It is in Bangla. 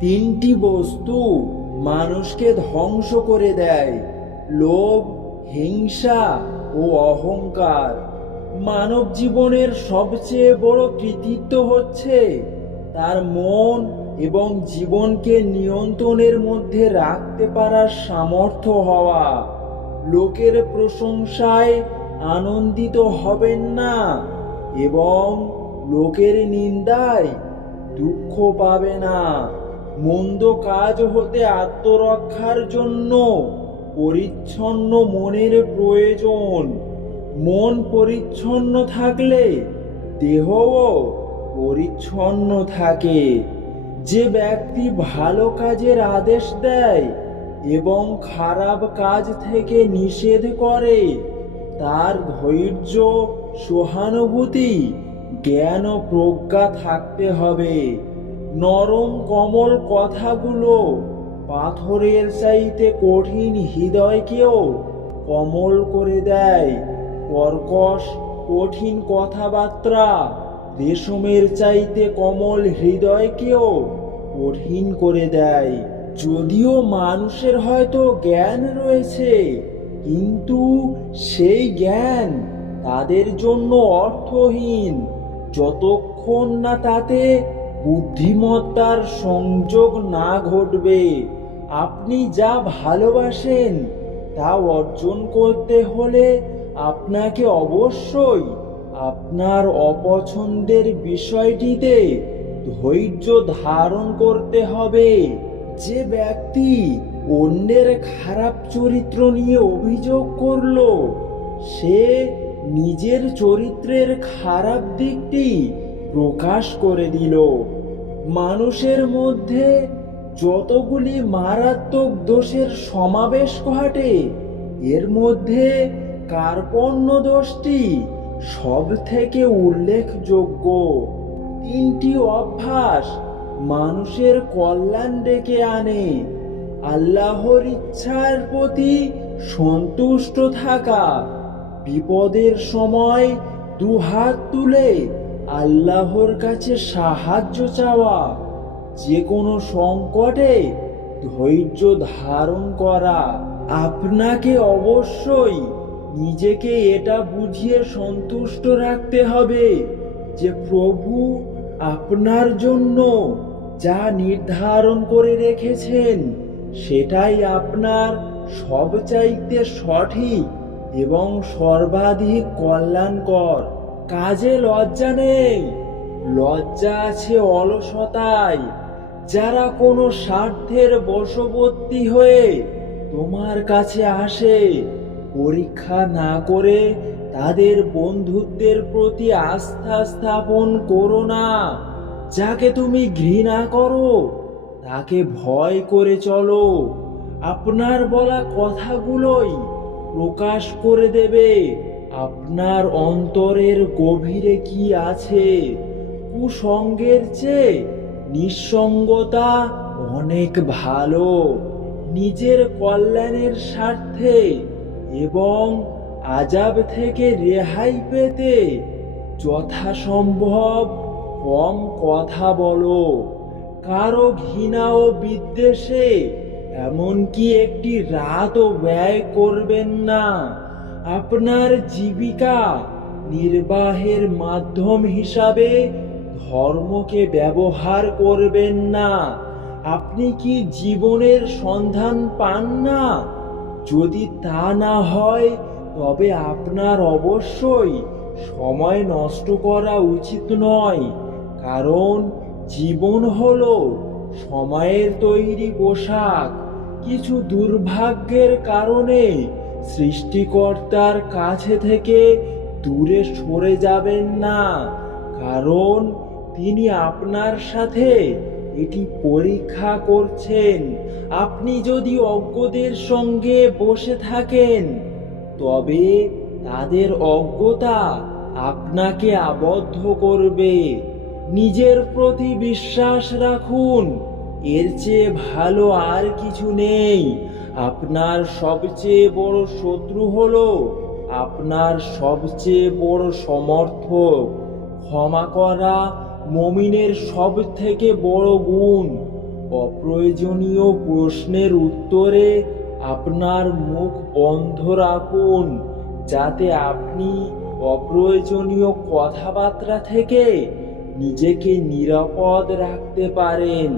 তিনটি বস্তু মানুষকে ধ্বংস করে দেয়, লোভ, হিংসা ও অহংকার। মানব জীবনের সবচেয়ে বড় কৃতিত্ব হচ্ছে তার মন এবং জীবনকে নিয়ন্ত্রণের মধ্যে রাখতে পারার সামর্থ্য হওয়া। লোকের প্রশংসায় আনন্দিত হবেন না এবং লোকের নিন্দায় দুঃখ পাবে না। মন্দ কাজ হতে আত্মরক্ষার জন্য পরিচ্ছন্ন মনের প্রয়োজন। মন পরিচ্ছন্ন থাকলে দেহও পরিচ্ছন্ন থাকে। যে ব্যক্তি ভালো কাজের আদেশ দেয় এবং খারাপ কাজ থেকে নিষেধ করে, তার ধৈর্য, সহানুভূতি, জ্ঞান ও প্রজ্ঞা থাকতে হবে। নরম কমল কথাগুলো পাথরের চাইতে কঠিন হৃদয়কেও কমল করে দেয়। কর্কশ, কঠিন কথাবার্তা রেশমের চাইতে কমল হৃদয়কেও কঠিন করে দেয়। যদিও মানুষের হয়তো জ্ঞান রয়েছে, কিন্তু সেই জ্ঞান তাদের জন্য অর্থহীন। যতক্ষণ না তাতে বুদ্ধিমত্তার সংযোগ না ঘটবে। আপনি যা ভালোবাসেন, তা অর্জন করতে হলে আপনাকে অবশ্যই আপনার অপছন্দের বিষয়টিতে ধৈর্য ধারণ করতে হবে। যে ব্যক্তি অন্যের খারাপ চরিত্র নিয়ে অভিযোগ করল, সে নিজের চরিত্রের খারাপ দিকটি প্রকাশ করে দিল। মানুষের মধ্যে যতগুলি মারাত্মক দোষের সমাবেশ ঘটে, এর মধ্যে কার্পণ্য দোষটি সব থেকে উল্লেখযোগ্য। তিনটি অভ্যাস মানুষের কল্যাণ ডেকে আনে। আল্লাহর ইচ্ছার প্রতি সন্তুষ্ট থাকা। বিপদের সময় দুহাত তুলে আল্লাহর কাছে সাহায্য চাওয়া যে কোনো সংকটে ধৈর্য ধারণ করা, আপনাকে অবশ্যই নিজেকে এটা বুঝিয়ে সন্তুষ্ট রাখতে হবে যে প্রভু আপনার জন্য যা নির্ধারণ করে রেখেছেন, সেটাই আপনার সবচাইতে সঠিক এবং সর্বাধিক কল্যাণকর। কাজে লজ্জা নেই। লজ্জা আছে অলসতায়। যারা কোনো স্বার্থের বশবর্তী হয়ে তোমার কাছে আসে, পরীক্ষা না করে তাদের বন্ধুত্বের প্রতি আস্থা স্থাপন করো না। যাকে তুমি ঘৃণা করো, তাকে ভয় করে চলো। আপনার বলা কথাগুলোই প্রকাশ করে দেবে। আপনার অন্তরের গভীরে কি আছে? কুসঙ্গের চেয়ে নিঃসঙ্গতা অনেক ভালো। নিজের কল্যাণের স্বার্থে এবং আজাব থেকে রেহাই পেতে যথাসম্ভব কম কথা বলো। কারও ঘৃণা ও বিদ্বেষে এমনকি একটি রাতও ব্যয় করবেন না। আপনার জীবিকা নির্বাহের মাধ্যম হিসাবে ধর্মকে ব্যবহার করবেন না। আপনি কি জীবনের সন্ধান পান না? যদি তা না হয়, তবে আপনার অবশ্যই সময় নষ্ট করা উচিত নয়, কারণ জীবন হল সময়ের তৈরি পোশাক। কিছু দুর্ভাগ্যের কারণে সৃষ্টিকর্তার কাছে থেকে দূরে সরে যাবেন না, কারণ তিনি আপনার সাথে এটি পরীক্ষা করছেন। আপনি যদি অজ্ঞদের সঙ্গে বসে থাকেন, তবে তাদের অজ্ঞতা আপনাকে আবদ্ধ করবে। নিজের প্রতি বিশ্বাস রাখুন, এর চেয়ে ভালো আর কিছু নেই। আপনার সবচেয়ে বড় শত্রু হলো আপনার সবচেয়ে বড় সমর্থক। ক্ষমা করা মমিনের সব থেকে বড় গুণ। অপ্রয়োজনীয় প্রশ্নের উত্তরে আপনার মুখ বন্ধ রাখুন, যাতে আপনি অপ্রয়োজনীয় কথাবার্তা থেকে নিজেকে নিরাপদ রাখতে পারেন।